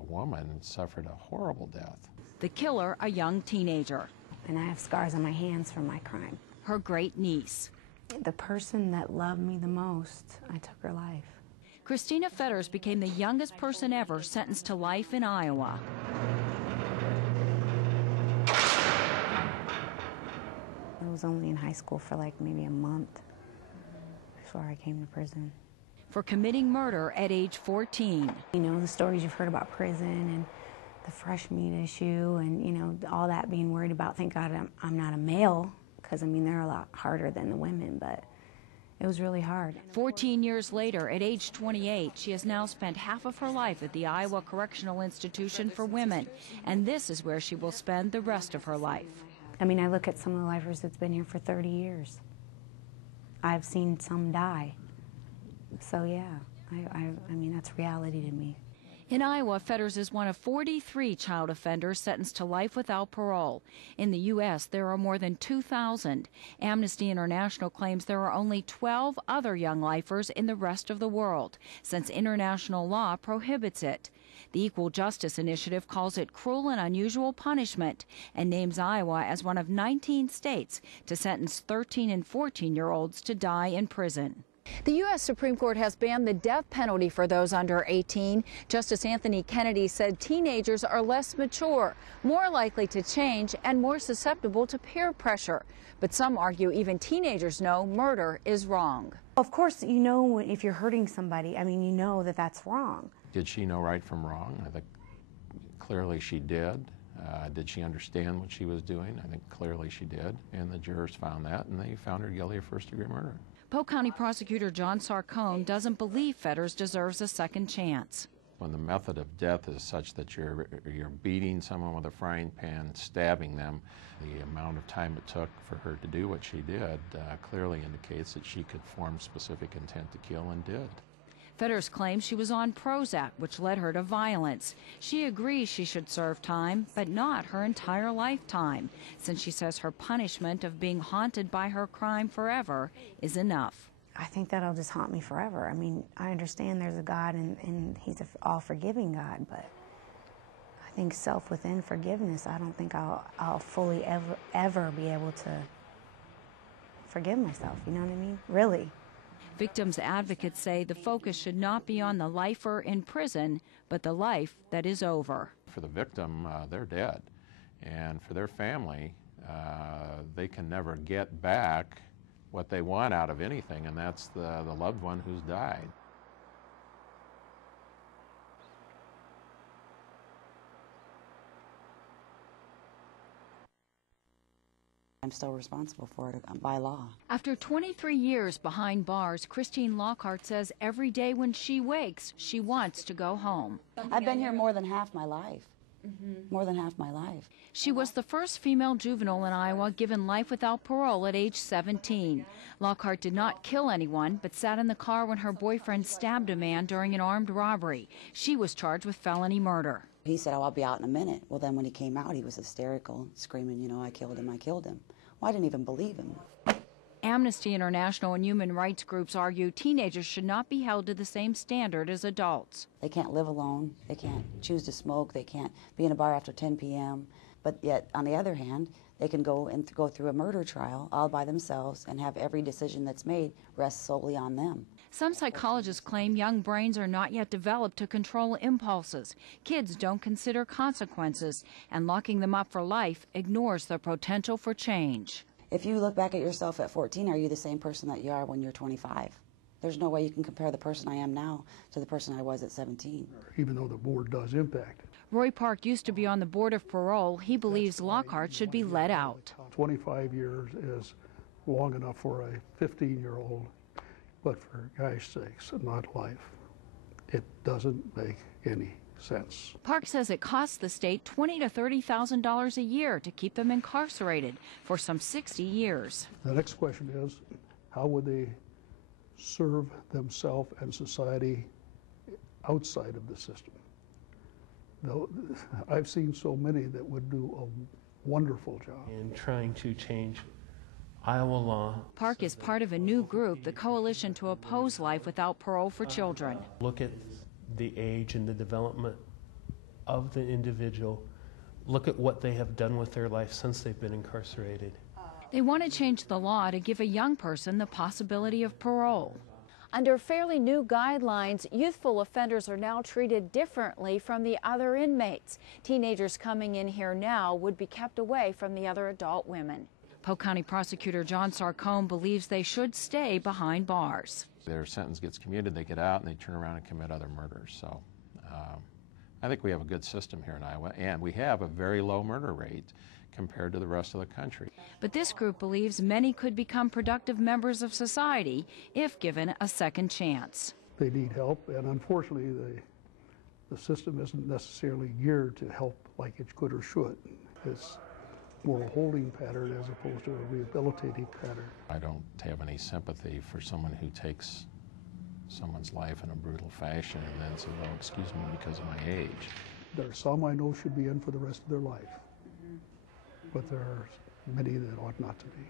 woman and suffered a horrible death. The killer, a young teenager. And I have scars on my hands from my crime. Her great niece. The person that loved me the most, I took her life. Christina Fetters became the youngest person ever sentenced to life in Iowa. I was only in high school for like maybe a month before I came to prison. For committing murder at age 14. You know, the stories you've heard about prison and the fresh meat issue and, you know, all that being worried about. Thank God I'm not a male, because, I mean, they're a lot harder than the women, but it was really hard. 14 years later, at age 28, she has now spent half of her life at the Iowa Correctional Institution for Women, and this is where she will spend the rest of her life. I mean, I look at some of the lifers that's been here for 30 years. I've seen some die. So, yeah, I mean, that's reality to me. In Iowa, Fetters is one of 43 child offenders sentenced to life without parole. In the U.S., there are more than 2,000. Amnesty International claims there are only 12 other young lifers in the rest of the world, since international law prohibits it. The Equal Justice Initiative calls it cruel and unusual punishment and names Iowa as one of 19 states to sentence 13 and 14-year-olds to die in prison. The U.S. Supreme Court has banned the death penalty for those under 18. Justice Anthony Kennedy said teenagers are less mature, more likely to change, and more susceptible to peer pressure. But some argue even teenagers know murder is wrong. Of course, you know if you're hurting somebody, I mean, you know that that's wrong. Did she know right from wrong? I think clearly she did. Did she understand what she was doing? I think clearly she did. And the jurors found that, and they found her guilty of first-degree murder. Polk County Prosecutor John Sarcone doesn't believe Fetters deserves a second chance. When the method of death is such that you're beating someone with a frying pan, stabbing them, the amount of time it took for her to do what she did clearly indicates that she could form specific intent to kill and did. Fetters claims she was on Prozac, which led her to violence. She agrees she should serve time, but not her entire lifetime, since she says her punishment of being haunted by her crime forever is enough. I think that'll just haunt me forever. I mean, I understand there's a God and He's an all-forgiving God, but I think self within forgiveness, I don't think I'll fully ever be able to forgive myself, you know what I mean? Really. Victims' advocates say the focus should not be on the lifer in prison, but the life that is over. For the victim, they're dead. And for their family, they can never get back what they want out of anything, and that's the loved one who's died. I'm still responsible for it by law. After 23 years behind bars, Christine Lockhart says every day when she wakes, she wants to go home. I've been here more than half my life. More than half my life. She was the first female juvenile in Iowa given life without parole at age 17. Lockhart did not kill anyone, but sat in the car when her boyfriend stabbed a man during an armed robbery. She was charged with felony murder. He said, "Oh, I'll be out in a minute." Well, then when he came out, he was hysterical, screaming, you know, "I killed him, I killed him." Well, I didn't even believe him. Amnesty International and human rights groups argue teenagers should not be held to the same standard as adults. They can't live alone. They can't choose to smoke. They can't be in a bar after 10 p.m. But yet, on the other hand, they can go through a murder trial all by themselves and have every decision that's made rest solely on them. Some psychologists claim young brains are not yet developed to control impulses. Kids don't consider consequences, and locking them up for life ignores the potential for change. If you look back at yourself at 14, are you the same person that you are when you're 25? There's no way you can compare the person I am now to the person I was at 17. Even though the board does impact it. Roy Park used to be on the board of parole. He believes Lockhart should be let out. 25 years is long enough for a 15-year-old, but for gosh sakes, not life. It doesn't make any sense. Park says it costs the state $20,000 to $30,000 a year to keep them incarcerated for some 60 years. The next question is, how would they serve themselves and society outside of the system? Though I've seen so many that would do a wonderful job. In trying to change Iowa law. Park is part of a new group, the Coalition to Oppose Life Without Parole for Children. Look at the age and the development of the individual, look at what they have done with their life since they've been incarcerated. They want to change the law to give a young person the possibility of parole. Under fairly new guidelines, youthful offenders are now treated differently from the other inmates. Teenagers coming in here now would be kept away from the other adult women. Polk County Prosecutor John Sarcone believes they should stay behind bars. Their sentence gets commuted, they get out, and they turn around and commit other murders. So I think we have a good system here in Iowa, and we have a very low murder rate compared to the rest of the country. But this group believes many could become productive members of society if given a second chance. They need help, and unfortunately the system isn't necessarily geared to help like it could or should. It's more a holding pattern as opposed to a rehabilitating pattern. I don't have any sympathy for someone who takes someone's life in a brutal fashion and then says, "Oh, excuse me, because of my age." There are some I know should be in for the rest of their life, but there are many that ought not to be.